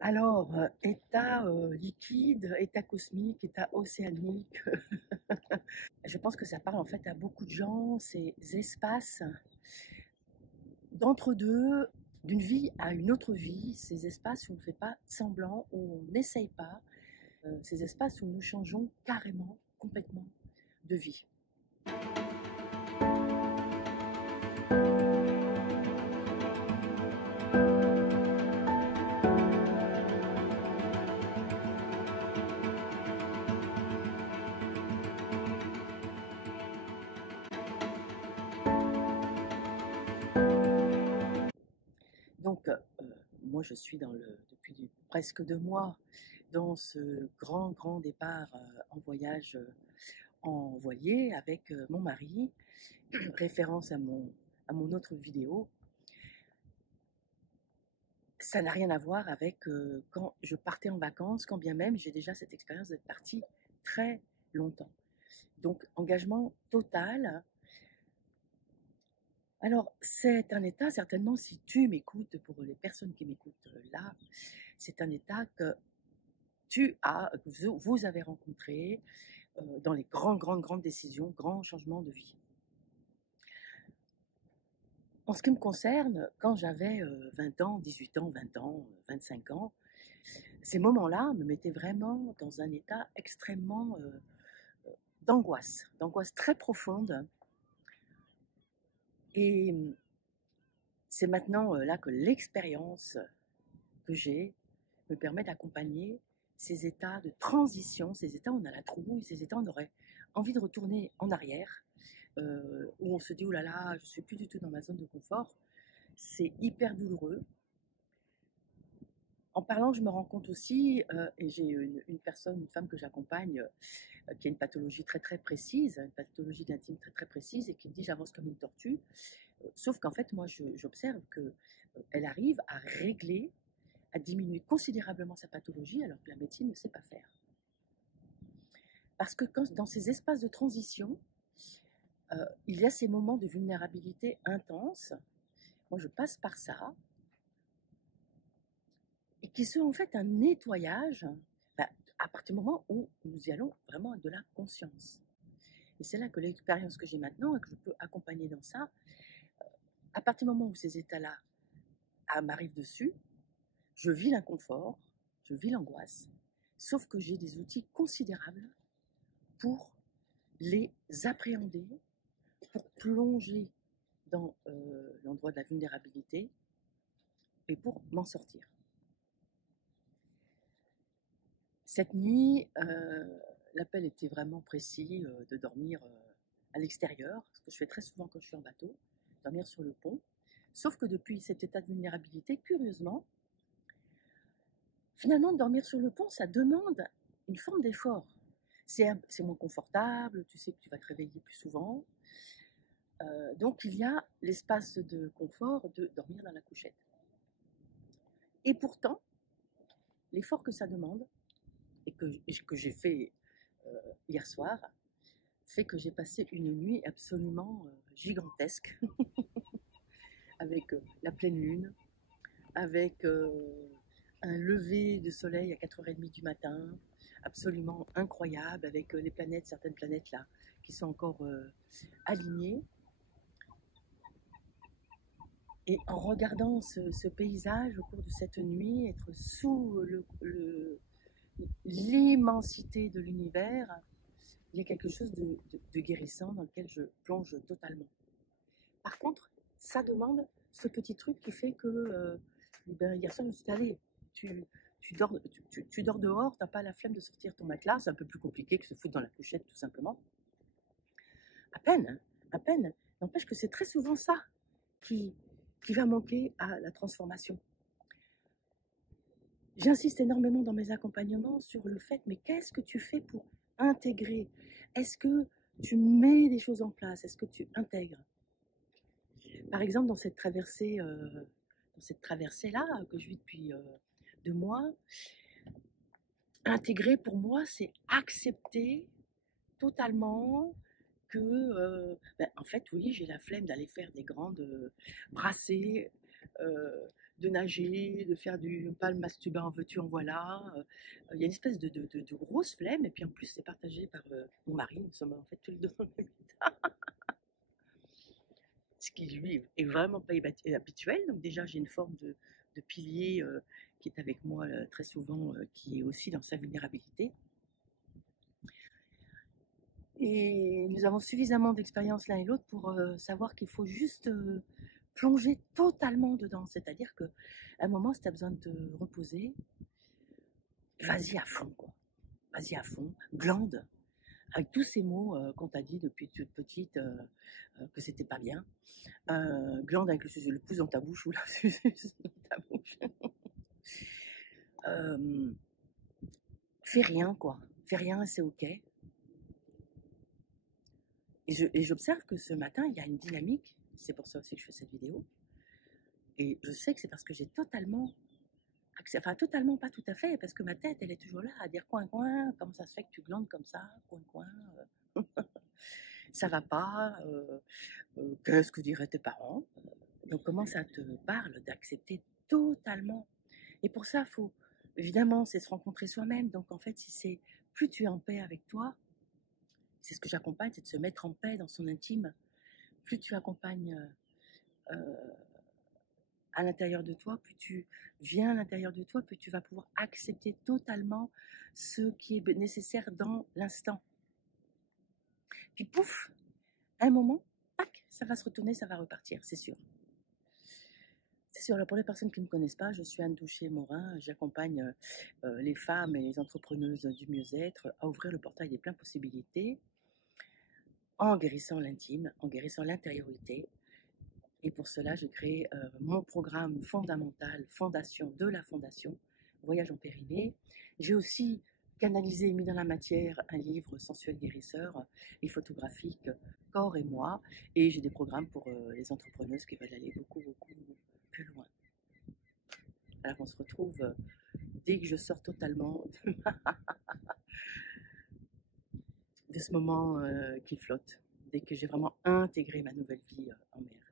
Alors, état liquide, état cosmique, état océanique, je pense que ça parle en fait à beaucoup de gens, ces espaces d'entre-deux, d'une vie à une autre vie, ces espaces où on ne fait pas semblant, où on n'essaye pas, ces espaces où nous changeons carrément, complètement de vie. Donc, moi je suis depuis presque 2 mois dans ce grand départ en voyage en voilier avec mon mari, référence à mon autre vidéo. Ça n'a rien à voir avec quand je partais en vacances, quand bien même j'ai déjà cette expérience d'être partie très longtemps. Donc, engagement total. Alors, c'est un état, certainement, si tu m'écoutes, pour les personnes qui m'écoutent là, c'est un état que vous avez rencontré dans les grandes décisions, grands changements de vie. En ce qui me concerne, quand j'avais 20 ans, 18 ans, 20 ans, 25 ans, ces moments-là me mettaient vraiment dans un état extrêmement d'angoisse très profonde. Et c'est maintenant là que l'expérience que j'ai me permet d'accompagner ces états de transition, ces états où on a la trouille, ces états où on aurait envie de retourner en arrière, où on se dit « oh là là, je ne suis plus du tout dans ma zone de confort ». C'est hyper douloureux. En parlant, je me rends compte aussi, et j'ai une femme que j'accompagne, qui a une pathologie très précise, une pathologie d'intime très précise, et qui me dit « j'avance comme une tortue ». Sauf qu'en fait, moi, j'observe qu'elle arrive à régler, à diminuer considérablement sa pathologie, alors que la médecine ne sait pas faire. Parce que dans ces espaces de transition, il y a ces moments de vulnérabilité intense. Moi, je passe par ça, et qui sont en fait un nettoyage, à partir du moment où nous y allons vraiment avec de la conscience. Et c'est là que l'expérience que j'ai maintenant, et que je peux accompagner dans ça, à partir du moment où ces états-là m'arrivent dessus, je vis l'inconfort, je vis l'angoisse, sauf que j'ai des outils considérables pour les appréhender, pour plonger dans l'endroit de la vulnérabilité et pour m'en sortir. Cette nuit, l'appel était vraiment précis de dormir à l'extérieur, ce que je fais très souvent quand je suis en bateau, dormir sur le pont. Sauf que depuis cet état de vulnérabilité, curieusement, finalement, dormir sur le pont, ça demande une forme d'effort. C'est moins confortable, tu sais que tu vas te réveiller plus souvent. Donc, il y a l'espace de confort de dormir dans la couchette. Et pourtant, l'effort que ça demande, et que j'ai fait hier soir, fait que j'ai passé une nuit absolument gigantesque, avec la pleine lune, avec un lever de soleil à 4h30 du matin, absolument incroyable, avec les planètes, certaines planètes là, qui sont encore alignées. Et en regardant ce paysage au cours de cette nuit, être sous l'immensité de l'univers, il y a quelque chose de guérissant dans lequel je plonge totalement. Par contre, ça demande ce petit truc qui fait que hier soir, je me suis dit, allez, tu dors dehors, tu n'as pas la flemme de sortir ton matelas, c'est un peu plus compliqué que se foutre dans la couchette tout simplement. À peine. N'empêche que c'est très souvent ça qui va manquer à la transformation. J'insiste énormément dans mes accompagnements sur le fait, mais qu'est-ce que tu fais pour intégrer? Est-ce que tu mets des choses en place? Est-ce que tu intègres? Par exemple, dans cette traversée-là que je vis depuis 2 mois, intégrer pour moi, c'est accepter totalement que, en fait, oui, j'ai la flemme d'aller faire des grandes brassées, de nager, de faire du pas le masturber en veux-tu, en voilà. Il y a une espèce de grosse flemme, et puis en plus, c'est partagé par mon mari. Nous sommes en fait tous les deux dans le même état, ce qui lui est vraiment pas habituel. Donc, déjà, j'ai une forme de pilier qui est avec moi très souvent, qui est aussi dans sa vulnérabilité. Et nous avons suffisamment d'expérience l'un et l'autre pour savoir qu'il faut juste plonger totalement dedans. C'est-à-dire qu'à un moment, si tu as besoin de te reposer, vas-y à fond, quoi. Vas-y à fond, glande, avec tous ces mots qu'on t'a dit depuis toute petite que c'était pas bien. Glande avec le pouce dans ta bouche ou la suce dans ta bouche. Fais rien, quoi. Fais rien, c'est ok. Et j'observe que ce matin, il y a une dynamique. C'est pour ça aussi que je fais cette vidéo. Et je sais que c'est parce que j'ai totalement, enfin totalement pas tout à fait, parce que ma tête, elle est toujours là à dire coin, coin, comment ça se fait que tu glandes comme ça, coin, coin, ça va pas, qu'est-ce que diraient tes parents? Donc comment ça te parle d'accepter totalement? Et pour ça, faut, évidemment, c'est se rencontrer soi-même. Donc en fait, si c'est plus tu es en paix avec toi, c'est ce que j'accompagne, c'est de se mettre en paix dans son intime. Plus tu accompagnes à l'intérieur de toi, plus tu viens à l'intérieur de toi, plus tu vas pouvoir accepter totalement ce qui est nécessaire dans l'instant. Puis pouf, à un moment, tac, ça va se retourner, ça va repartir, c'est sûr. C'est sûr, là, pour les personnes qui ne me connaissent pas, je suis Anne Touché-Morin, j'accompagne les femmes et les entrepreneuses du mieux-être à ouvrir le portail des pleines possibilités en guérissant l'intime, en guérissant l'intériorité. Et pour cela, j'ai créé mon programme fondamental, fondation de la fondation, Voyage en périnée. J'ai aussi canalisé et mis dans la matière un livre sensuel guérisseur et photographique, Corps et moi. Et j'ai des programmes pour les entrepreneuses qui veulent aller beaucoup, beaucoup plus loin. Alors on se retrouve dès que je sors totalement de ce moment qui flotte, dès que j'ai vraiment intégré ma nouvelle vie en mer.